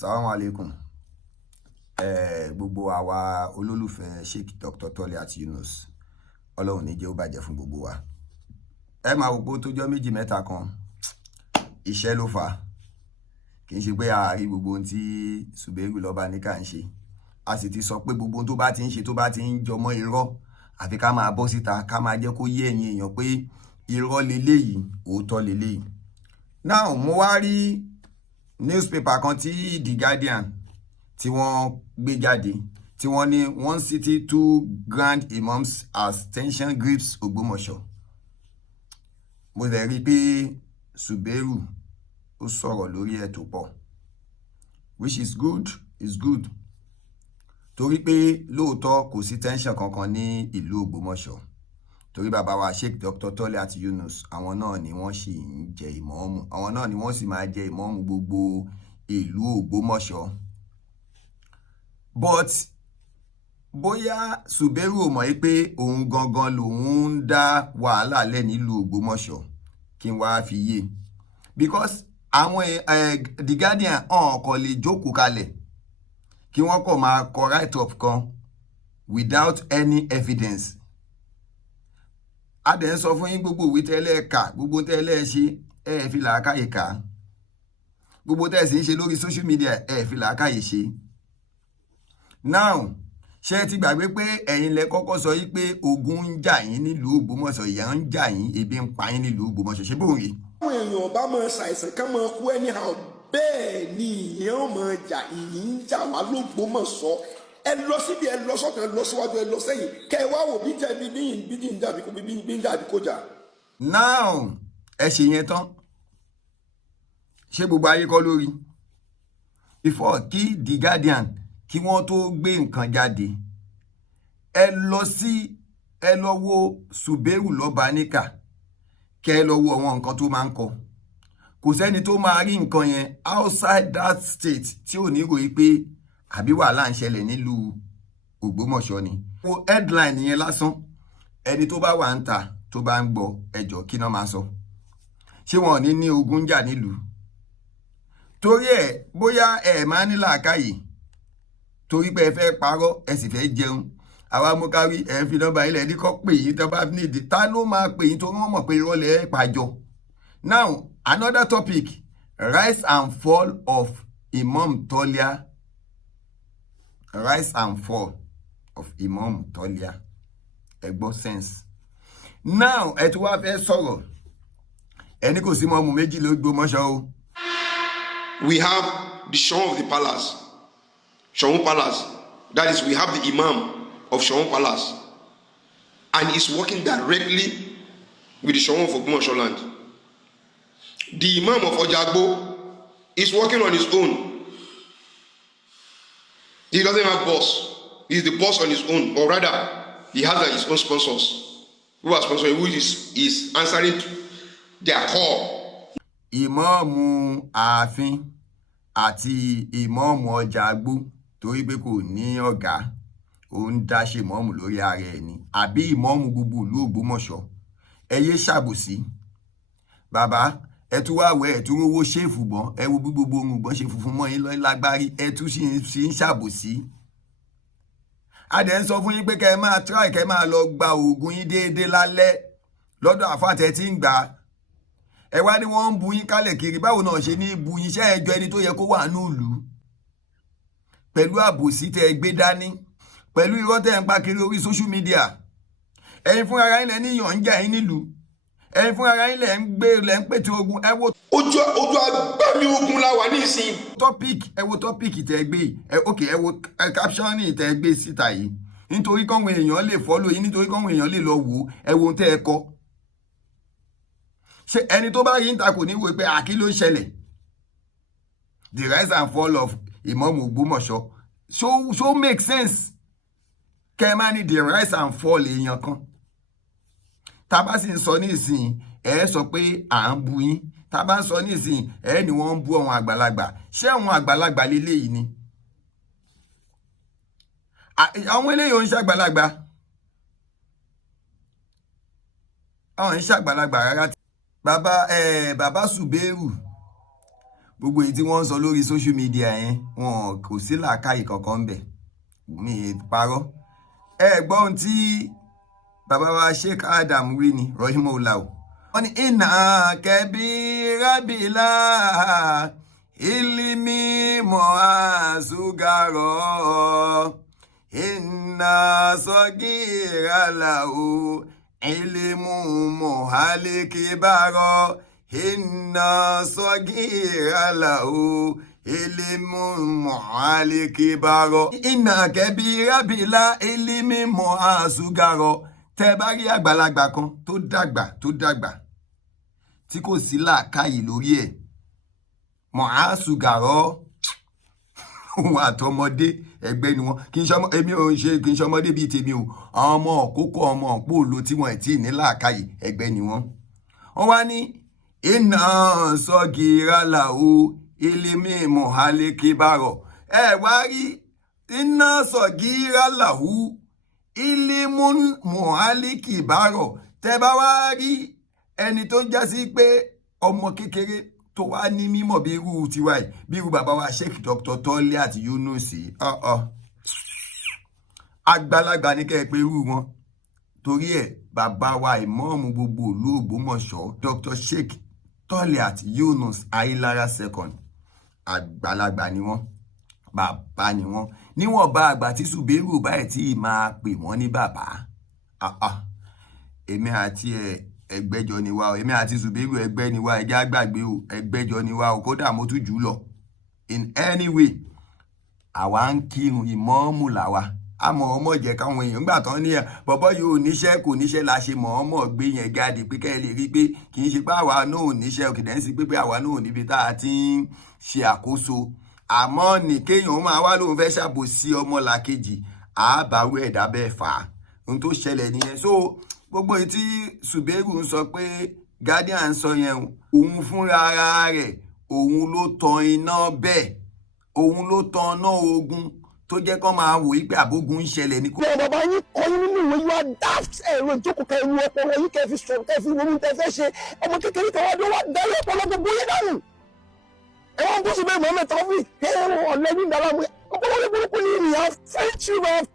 Assalamu alaikum. Gbogbo àwa olólùfẹ́ Sheikh Dr. Toliat Yunus. Ọlọ́run ní jẹ́ ó bàjẹ́ fún gbogbo wa. Ẹ máa wò pé ó tójọ́ méjì mẹ́ta kan. Iṣẹ́ ló fà. Kì í ṣe pé a rí gbogbo ohun tí Suberu Lobanika ń ṣe. A sì ti sọ pé gbogbo ohun tó bá ti ń ṣe tó bá ti ń jọmọ́ irọ́, àfi ká máa bọ́ síta ká máa jẹ́ kó yé ẹ̀yin èèyàn pé irọ́ leléyìí, òótọ́ leléyìí. Now mo wá rí newspaper kan tí The Guardian tí wọ́n gbé jáde tí wọ́n ní 1 city 2 grand imams as tension grips Ògbómọ̀ṣọ́. Mo dẹ̀ rí pé Suberu ó sọ̀rọ̀ lórí ẹ̀ tó pọ̀, which is good, torí pé lóòótọ́ kò sí tension kankan ní ìlú Ògbómọ̀ṣọ́, torí bàbá wa Sheikh Dr. Toliat Yunus àwọn náà ni wọ́n sì ń jẹ ìmọ̀ọ́mù, àwọn náà ni wọ́n sì máa jẹ ìmọ̀ọ́mù gbogbo ìlú Ògbómọ̀ṣọ́. But bóyá Suberu ò mọ̀ pé òun gangan lòun ń dá wàhálà lẹ̀ nílùú Ògbómọ̀ṣọ́, kí n wá fi yé, because àwọn The Guardian kò lè jókòó kalẹ̀ kí wọ́n kọ̀ máa kọ write up kan without any evidence. A dẹ̀ ń sọ fún yín gbogbo ìwé tẹ́lẹ̀ kà, gbogbo tẹ́lẹ̀ ṣe fi làákàyè kà, gbogbo tẹ́ sì ń ṣe lórí social media fi làákàyè ṣe. Now ṣé ti gbàgbé pé ẹ̀yin lẹ kọ́kọ́ sọ yí pé ogun ń jà yín nílùú Ògbómọ̀ṣọ́, ìyà ń jà yín, ebi ń pa yín nílùú Ògbómọ̀ṣọ́, ṣé bóun rí? Àwọn èèyàn bá máa ṣàìsàn ká máa kú anyhow, bẹ́ẹ̀ ni ìyẹn ó máa jà, ìyìn ń jà wá l'Ógbómọ̀ṣọ́. Ẹ lọ síbi, ẹ lọ sọ́kàn, ẹ lọ síwájú, ẹ lọ sẹ́yìn, kẹ ẹ wá wò bí jẹ́ bí ń jàbí kó jà. Now ẹ ṣe yẹn tán, ṣé gbogbo ayé kọ́ lórí? Before kí The Guardian kí wọ́n tó gbé nǹkan jáde, ẹ lọ wo Suberu Lobanika, kẹ ẹ lọ wo àwọn nǹkan tó máa ń kọ. Kò sẹ́ni tó máa rí nǹkan yẹn outside that state tí ò ní ròyìn pé àbí wàhálà ń ṣẹlẹ̀ nílùú Ògbómọ̀ṣọ́ ni. Wo headline yẹn lásán, ẹni tó bá wà ń ta tó bá ń gbọ́ ẹjọ́ kí náà máa sọ. Ṣé wọn ò ní ogun jà nílùú? Torí ẹ̀ bóyá ẹ máa ní làákàyè, torí pé ẹ fẹ́ parọ́, ẹ sì fẹ́ jẹun. Àwa mú kárí ẹ fi nọ́mbà ilẹ̀ ní kọ́ pè yín tó bá nídìí. Ta ló máa pè yín torí wọ́n mọ̀ pé irọ́ lẹ̀ pàjọ? Now another topic, rise and fall of Imam Tolia. Rise and fall of Imam Tolia. Ẹ gbọ́ sense. Now ẹ tún wá fẹ́ sọ̀rọ̀, ẹni kò sí mọ́mù méjì l'Ógbómọ̀ṣọ́ o. We have the Shoun of the palace, Shoun Palace. That is, we have the Imam of Shoun Palace, and he's working directly with the Shoun of Ògbómọ̀ṣọ́ land. The Imam of Ojagbo is working on his own. He doesn't have boss. He's the boss on his own, or rather, he has his own sponsors who are sponsoring, who is answering their call. Ìmáàmù Ààfin àti ìmáàmù Ọjàgbó, torí pé kò ní ọ̀gá, òun dá ṣe ìmáàmù lórí ara ẹ̀ ni, àbí ìmáàmù gbogbo ìlú Ògbómọ̀ṣọ́. Ẹ yé ṣàbòsí. Bàbá ẹ tún wá wẹ̀, ẹ tún rówó ṣéèfù gbọ́n, ẹ wo bí gbogbo ohun gbọ́n ṣe funfun mọ́ yín lágbárí, ẹ tún sì ń ṣàbòsí. A dẹ̀ ń sọ fún yín pé kẹ́ ẹ máa try, kẹ́ ẹ máa lọ gba oògùn yín déédéé lálẹ́ lọ́dọ̀ àfáàtẹ́ tí ń gbà. Ẹ wá ní wọ́n ń bu yín kálẹ̀ kiri, báwo náà ṣe ní bu yín? Ṣé ẹjọ́ ẹni tó yẹ kó wà ní ìlú? Pẹ̀lú àbòsí tẹ́ ẹ gbé dání, pẹ̀lú irọ́ tẹ́ ẹ ń pa kiri orí social media. Ẹ̀yin fún ara yín lẹ níyàn ń jà yín nílùú, ẹ̀yin fún ara yín lẹ ń pètè ogun. Ẹ wo ojú agbámi ogun la wà ní ìsìn. Ẹ wo topic tẹ́ ẹ gbé yìí, ẹ wo caption tẹ́ ẹ gbé síta yìí, nítorí káwọn èèyàn lè follow yín, nítorí káwọn èèyàn lè lọ wò, ẹ wo ohun tẹ́ ẹ kọ. Ṣé ẹni tó bá rí ń ta kò ní wo pé àkí ló ń ṣẹlẹ̀? The rise and fall of Imam Ògbómọ̀ṣọ́, so make sense. Kẹ́ ẹ máa ní the rise and fall èèyàn kan. Tá bá sì ń sọ ní ìsìn, ẹ sọ pé à ń bu yín. Tá bá ń sọ ní ìsìn, ẹ ní wọ́n ń bú àwọn àgbàlagbà. Ṣé àwọn àgbàlagbà leléyìí ni? Àwọn eléyìí ò ń ṣàgbàlagbà. Àwọn ń ṣàgbàlagbà rárá. Bàbá Suberu, gbogbo èyí tí wọ́n ń sọ lórí social media yẹn wọn kò sí làákàyè kankan ń bẹ̀ mi parọ́. Ẹ gbọ́ ohun tí bàbá wa Sheikh Adam wí ni rahimahullah. Wọ́n ní iná kẹbí rábìlá ilimi mọ́ àṣùgàrọ̀ iná sọ́gìrà làwù ilimu mọ́ àlékébàrọ̀ iná sọ́gìrà làwù ilimu mọ́ àlékébàrọ̀ iná kẹbí rábìlá ilimi mọ́ àṣùgàrọ̀. Tẹ́ bá rí àgbàlagbà kan tó dàgbà tí kò sí làákàyè lórí ẹ̀ mọ̀ á ṣùgàrọ̀ òun àtọmọdé ẹgbẹ́ ni wọ́n kì í ṣe ọmọdé bíi tèmi o àwọn ọmọ òkókó ọmọ òpóòlò tí wọ́n ti ní làákàyè ẹgbẹ́ ni wọ́n. Wọ́n wá ní iná sọ́gìràlà o ilimi mọ̀hálékébàrọ̀ ẹ wá rí iná sọ́gìràlà o ilimun muhaliki baro. Tẹ́ bá wá rí ẹni tó ń já sí pé ọmọ kékeré tó wá ní mímọ̀ bí irú tiwa yìí bí irú bàbá wa Sheikh Dr. Toliat Yunus àgbàlagbà ní kẹ́ ẹ pé irú wọn torí ẹ̀ bàbá wa ìmọ̀ọ́mù gbogbo ìlú Ògbómọ̀ṣọ́ Dr. Sheikh Toliat Yunus Ailara II àgbàlagbà ni wọ́n bàbá ni wọ́n níwọ̀n bá àgbà tí Suberu báyìí tí máa pè wọ́n ní bàbá. Èmi àti ẹgbẹ́jọ ni wá o èmi àti Suberu ẹgbẹ́ ni wá ẹjẹ́ àgbàgbé o ẹgbẹ́jọ ni wá o kódà mo tún jù lọ in any way. Àwa ń kírun ìmọ̀ọ́mù làwa àmọ́ ọmọ jẹ́ káwọn èèyàn gbà tán ní bọ̀bọ́ yìí ò níṣẹ́ kò níṣẹ́ la ṣe mọ̀ọ́mọ̀ gbé yẹn jáde pé kẹ́ ẹ lè rí pé kì í ṣe pé àwa náà ò níṣẹ́ òkèdè ń sí pé àwa náà ò níbi tá a ti ń ṣe àkóso àmọ́ ní kéèyàn máa wá lóun fẹ́ ṣàbòsí ọmọlàkejì àbáwí ẹ̀dá bẹ́ẹ̀ fà á ohun tó ṣẹlẹ̀ nìyẹn. So gbogbo èyí tí Suberu ń sọ pé Guardian ń sọ yẹn òun fúnra ara rẹ̀ òun ló tan iná bẹ́ẹ̀ òun ló tan iná ogun tó jẹ́ kó máa wò yí pé àbógun ń ṣẹlẹ̀ ní. bẹ́ẹ̀ bàbá yín kọ́ yín nínú ìwé yóò daft ẹ̀rọ ìjókòó kẹ́ ẹ̀rù ọpọlọ yín kẹ́ fi sọ̀rọ̀ kẹ́ fi ronú tẹ́ fẹ́ ṣe ọmọ kékeré kan wá dé wá darí ọpọlọ gbogbo yín dànù. Ẹ̀wọ̀n bó ṣe bẹ́ẹ̀ Mohammed Taofeek ọ̀lẹ́ni ìdálàmú ọpọlọ ní burúkú ní ìyá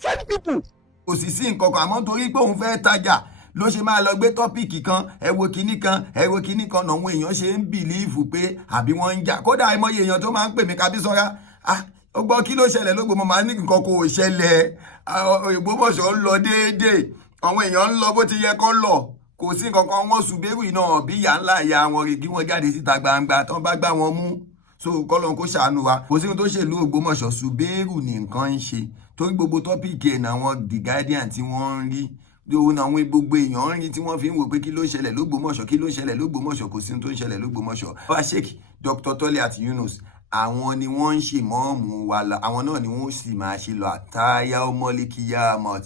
friend people. Kò sì sí nǹkan kan àmọ́ torí pé òun fẹ́ tajà ló ṣe máa lọ gbé tọ́pìkì kan ẹ wo kinní kan àwọn èèyàn ṣe ń bìlíìfù pé àbí wọ́n ń jà kódà àìmọye èèyàn tó máa ń pè mí Kábísọ́lá ó gbọ́ kí ló ṣẹlẹ̀ lógbòmọ̀ máa ní nǹkan kò ṣẹlẹ̀ Ògbómọ̀ṣọ́ ń lọ déédéé àwọn èèyàn ń lọ bó ti yẹ kó lọ kò sí nǹkan kan wọ́n Suberu náà bí ìyá ńlá ìyá wọn rí kí wọ́n jáde síta gbangba tán bá gbá wọn mú so kọ́lọ́n kó ṣàánú wa kò sí ohun tó ṣèlú Ògbómọ̀ṣọ́ Suberu ní nǹkan ń ṣe torí gbogbo tọ́pìkì ẹ̀ náà wọn The Guardian tí wọ́n ń rí òun àwọn gbogbo èèyàn ń rí tí wọ́n fi ń wò pé kí ló ṣẹlẹ̀ lógbómọ̀ṣọ́ kò sí ohun tó ń ṣẹlẹ̀ lógbómọ̀ṣọ́. bàbá Sheikh Dr. Toliat Yunus àwọn ni wọ́n ń ṣe mọ́ọ̀mù wa la àwọn náà ni wọ́n sì máa ṣe lọ àtàyà ọmọlékìyà mọ́t.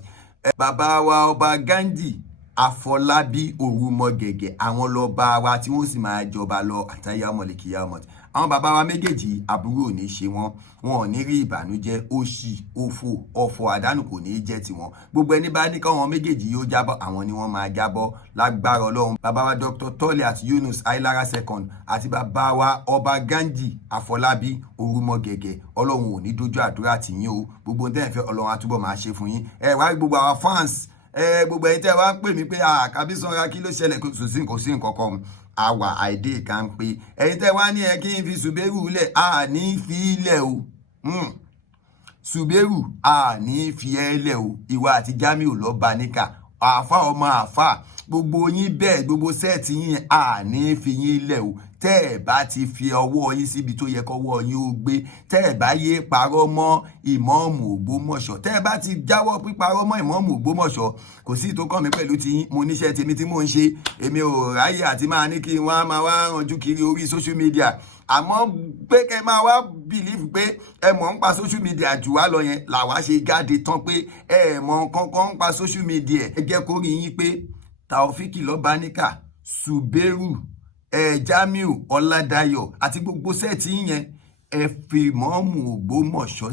bàbá wa ọba Gandhi Afọlábí Òrùmọgẹ̀gẹ̀ àwọn lọ́ba wa tí wọ́n sì máa jọba lọ àtàyà ọmọlékìyà mọ́t. àwọn bàbá wa méjèèjì àbúrò ò ní ṣe wọn ò ní rí ìbànújẹ́ òṣì òfò ọ̀fọ̀ àdánù kò ní í jẹ́ tiwọn gbogbo ẹni bá ní káwọn méjèèjì yóò jábọ́ àwọn ni wọ́n máa jábọ́ lágbára Ọlọ́run. bàbá wa Dr. Toliat Yunus Ailara II àti bàbá wa ọba Gandhi Afọlábí Òrùmọgẹ̀gẹ̀ Ọlọ́run ò ní dójú àdúrà tì yín o gbogbo tẹ́ ẹ fẹ́ Ọlọ́run àtúbọ̀ máa ṣe fún yín. ẹ wá gbogbo àwọn fans gbogbo ẹ̀yin tẹ́ wá ń pè mí pé Kábísọ́lá kí ló ṣẹlẹ̀ kò sí nǹkan kan àwà àìdè kan pé ẹ̀yin tẹ́ wá ní ẹ kí n fi Suberu lẹ̀ ní fi ilẹ̀ o Suberu ní fi ẹ lẹ̀ o ìwà àti Jamiu lọ bá níkà àáfà ọmọ àáfà gbogbo yín bẹ́ẹ̀ gbogbo sẹ́ẹ̀tì yín ní fi yín lẹ̀ o tẹ́ ẹ̀ bá ti fi ọwọ́ yín síbi tó yẹ kọ́wọ́ yín ó gbé tẹ́ ẹ̀ bá yé parọ́ mọ́ ìmọ̀ọ́mù Ògbómọ̀ṣọ́ tẹ́ ẹ̀ bá ti jáwọ́ píparọ́ mọ́ ìmọ̀ọ́mù Ògbómọ̀ṣọ́ kò sí tó kàn mí pẹ̀lú ti mo níṣẹ́ tèmi tí mò ń ṣe èmi ò ráyè àti máa ní kí wọ́n máa wá ranjú kiri orí social media àmọ́ pé kẹ́ máa wá bìlífù pé ẹ mọ̀ ń pa social media jù wá lọ yẹn làwa ṣe jáde tán pé ẹ mọ̀ kankan ń pa social media ẹ jẹ́ kó rí yín pé Taofeek Lọ́báníkà Suberu Jamiu Ọládayọ̀ àti gbogbo sẹ́ẹ̀tì yẹn ẹ fi ìmọ̀ọ́mù Ògbómọ̀ṣọ́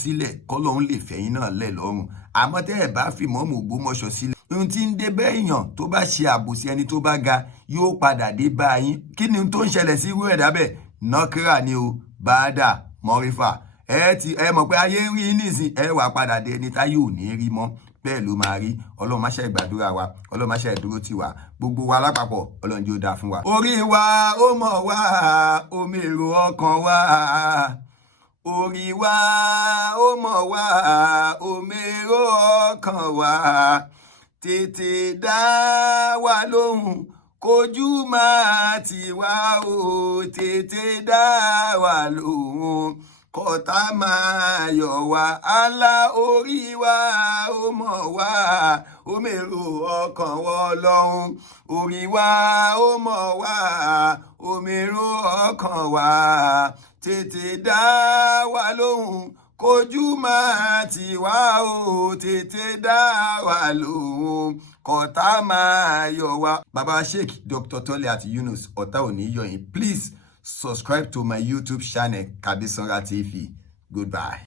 sílẹ̀ kọ́lọ́hún lè fẹ̀yìn náà lẹ̀ lọ́rùn àmọ́ tẹ́ ẹ bá fi ìmọ̀ọ́mù Ògbómọ̀ṣọ́ sílẹ̀ ohun tí ń dé bẹ́ èèyàn tó bá ṣe àbòsí ẹni tó bá ga yóò padà dé bá yín. Kí ni tó ń ṣẹlẹ̀ sí irú ẹ̀dá bẹ́ẹ̀? Nọ́kírà ni o, báádà, mọ́rífà. Ẹ mọ̀ pé ayé ń rí nísìn, ẹ wà padà dé ẹni tá yóò ní rí mọ́. Bẹ́ẹ̀ ló máa rí. Ọlọ́run má ṣe gbàdúrà wa, Ọlọ́run má ṣe dúró tì wá, gbogbo wa lápapọ̀, Ọlọ́run jẹ́ ó dáa fún wa. Orí wa ó mọ̀ wá, omi èrò ọkàn wa. Orí wa ó mọ̀ wá, omi èrò ọkàn wa. Tètè dá wa lóhùn, kójú máa tì wá o. Tètè dá wa lóhùn, kọ́tà máa yọ̀ wá. Àlá orí wa ó mọ̀ wá, omi èrò ọkàn wa Ọlọ́run. Orí wa ó mọ̀ wá, omi èrò ọkàn wa. Tètè dá wa lóhùn, kójú máa tì wá o. Tètè dá wa lóhùn, kọ́tà máa yọ̀ wá. Baba Sheikh Dr. Toliat Yunus, ọ̀tá ò ní yọ̀ yín. Please subscribe to my YouTube channel, Kabir Sanra TV. Goodbye.